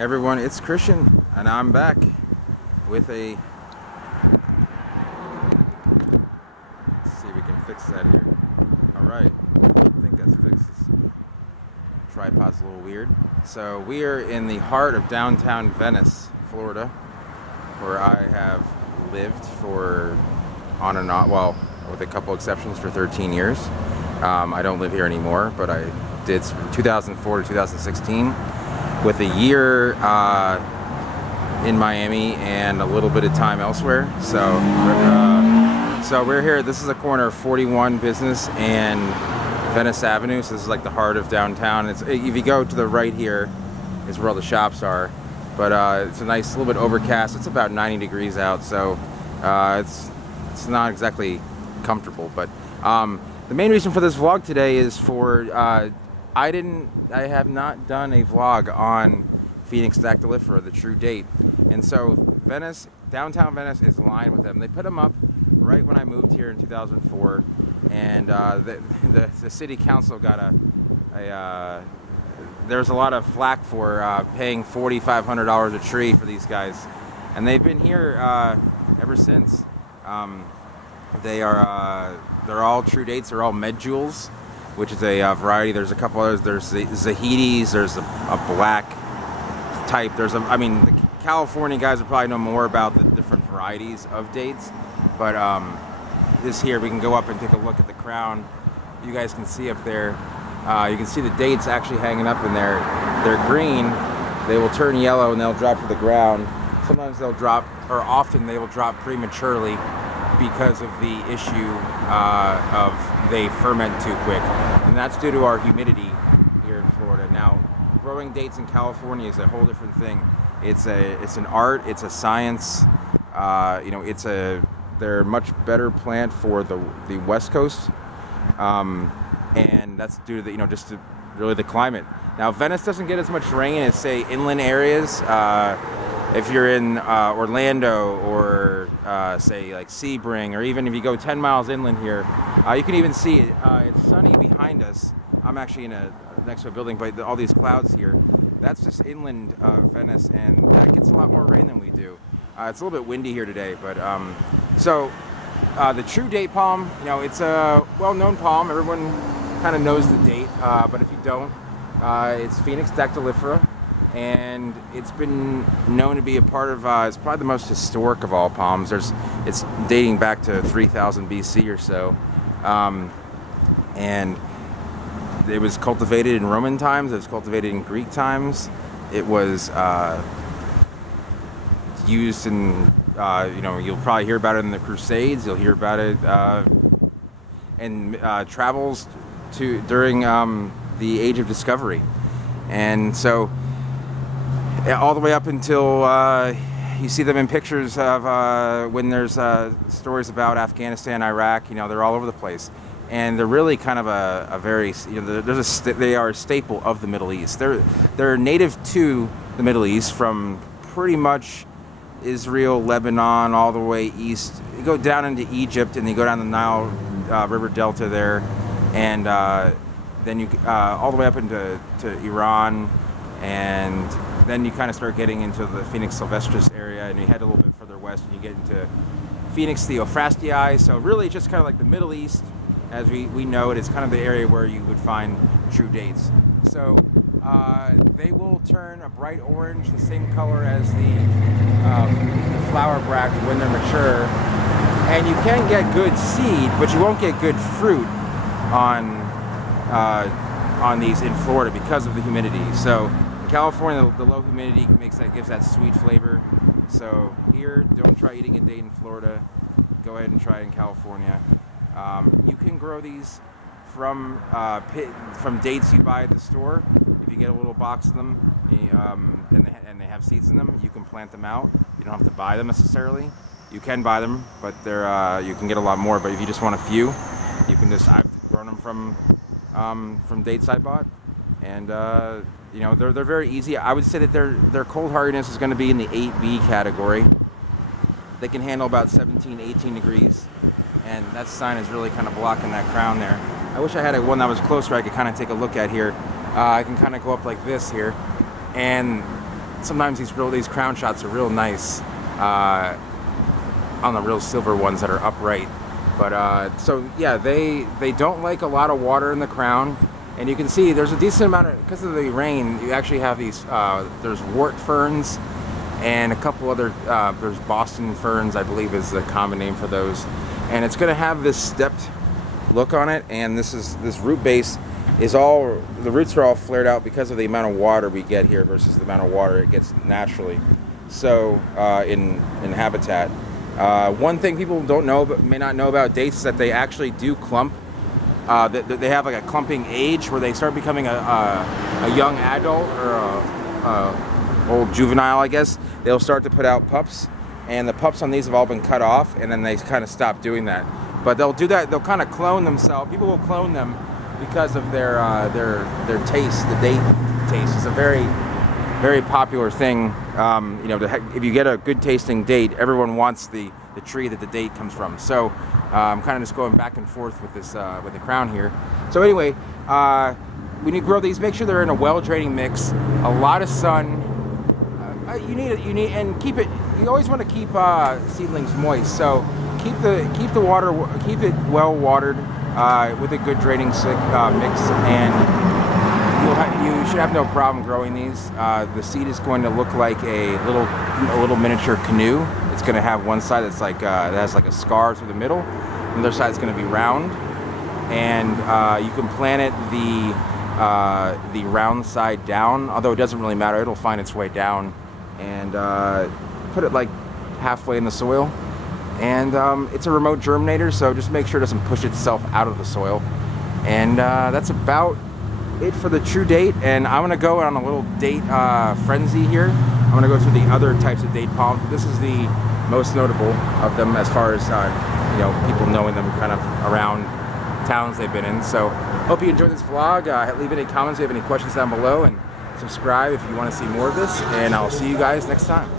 Everyone, it's Christian, and I'm back with a... Let's see if we can fix that here. Alright, I think that's fixed. This tripod's a little weird. So we are in the heart of downtown Venice, Florida, where I have lived for on and off, well, with a couple exceptions, for 13 years. I don't live here anymore, but I did from 2004 to 2016. With a year in Miami and a little bit of time elsewhere. So we're here. This is the corner of 41 Business and Venice Avenue. So this is like the heart of downtown. If you go to the right here, is where all the shops are. But it's a nice, little bit overcast. It's about 90 degrees out, so it's not exactly comfortable. But the main reason for this vlog today is for I have not done a vlog on Phoenix dactylifera, the true date. And so Venice, downtown Venice is lined with them. They put them up right when I moved here in 2004. And the city council got there's a lot of flack for paying $4,500 a tree for these guys. And they've been here ever since. They're all true dates. They're all Medjools, which is a variety. There's a couple others. There's the Zahitis. There's a black type. The California guys would probably know more about the different varieties of dates. But this here, we can go up and take a look at the crown. You guys can see up there. You can see the dates actually hanging up in there. They're green. They will turn yellow and they'll drop to the ground. Sometimes they'll drop, or often they will drop prematurely because of the issue of they ferment too quick, and that's due to our humidity here in Florida. Now, growing dates in California is a whole different thing. It's an art, it's a science. They're a much better plant for the West Coast, and that's due to the climate. Now, Venice doesn't get as much rain as, say, inland areas. If you're in Orlando or say like Sebring, or even if you go 10 miles inland here, you can even see it. It's sunny behind us. I'm actually next to a building, but all these clouds here, that's just inland Venice, and that gets a lot more rain than we do. It's a little bit windy here today, but the true date palm, it's a well-known palm. Everyone kind of knows the date, but if you don't, it's Phoenix dactylifera. And it's been known to be a part of, it's probably the most historic of all palms. It's dating back to 3000 BC or so. And it was cultivated in Roman times, it was cultivated in Greek times. It was used in, you'll probably hear about it in the Crusades, you'll hear about it in travels during the Age of Discovery. And so, all the way up until you see them in pictures of when there's stories about Afghanistan, Iraq. They're all over the place, and they're really kind of a very they are a staple of the Middle East. They're native to the Middle East from pretty much Israel, Lebanon, all the way east. You go down into Egypt, and you go down the Nile River Delta there, and then you all the way up into Iran, and then you kind of start getting into the Phoenix Sylvestris area, and you head a little bit further west, and you get into Phoenix Theophrastii. So really just kind of like the Middle East, as we know it, is kind of the area where you would find true dates. So they will turn a bright orange, the same color as the flower bract when they're mature. And you can get good seed, but you won't get good fruit on these in Florida because of the humidity. So California, the low humidity gives that sweet flavor. So here, don't try eating a date in Florida. Go ahead and try it in California. You can grow these from dates you buy at the store. If you get a little box of them, and they have seeds in them, you can plant them out. You don't have to buy them necessarily. You can buy them, but you can get a lot more. But if you just want a few, you can I've grown them from dates I bought, and they're very easy. I would say that their cold hardiness is going to be in the 8B category. They can handle about 17, 18 degrees, and that sign is really kind of blocking that crown there. I wish I had one that was closer I could kind of take a look at here. I can kind of go up like this here, and sometimes these crown shots are real nice on the real silver ones that are upright. But so yeah, they don't like a lot of water in the crown, and you can see there's a decent amount of, because of the rain, you actually have these there's wart ferns and a couple other there's Boston ferns, I believe is the common name for those, and it's going to have this stepped look on it. And this root base is all, the roots are all flared out because of the amount of water we get here versus the amount of water it gets naturally. So in habitat. One thing people don't know, but may not know about dates, is that they actually do clump. They have like a clumping age where they start becoming a young adult or a old juvenile, I guess. They'll start to put out pups, and the pups on these have all been cut off, and then they kind of stop doing that. But they'll do that. They'll kind of clone themselves. People will clone them because of their taste. The date taste is a very, very popular thing. If you get a good tasting date, everyone wants the tree that the date comes from. So I'm kind of just going back and forth with this with the crown here. So anyway, when you grow these, make sure they're in a well draining mix, a lot of sun. You need and keep it. You always want to keep seedlings moist. So keep the water, keep it well watered with a good draining mix, and you should have no problem growing these. The seed is going to look like a little miniature canoe. It's going to have one side that's like that has like a scar through the middle. The other side is going to be round, and you can plant it the round side down. Although it doesn't really matter, it'll find its way down, and put it like halfway in the soil. And it's a remote germinator, so just make sure it doesn't push itself out of the soil. And that's about it for the true date. And I'm gonna go on a little date frenzy here. I'm gonna go through the other types of date palms. This is the most notable of them as far as people knowing them kind of around towns they've been in. So hope you enjoyed this vlog. Leave any comments if you have any questions down below, and subscribe if you want to see more of this. And I'll see you guys next time.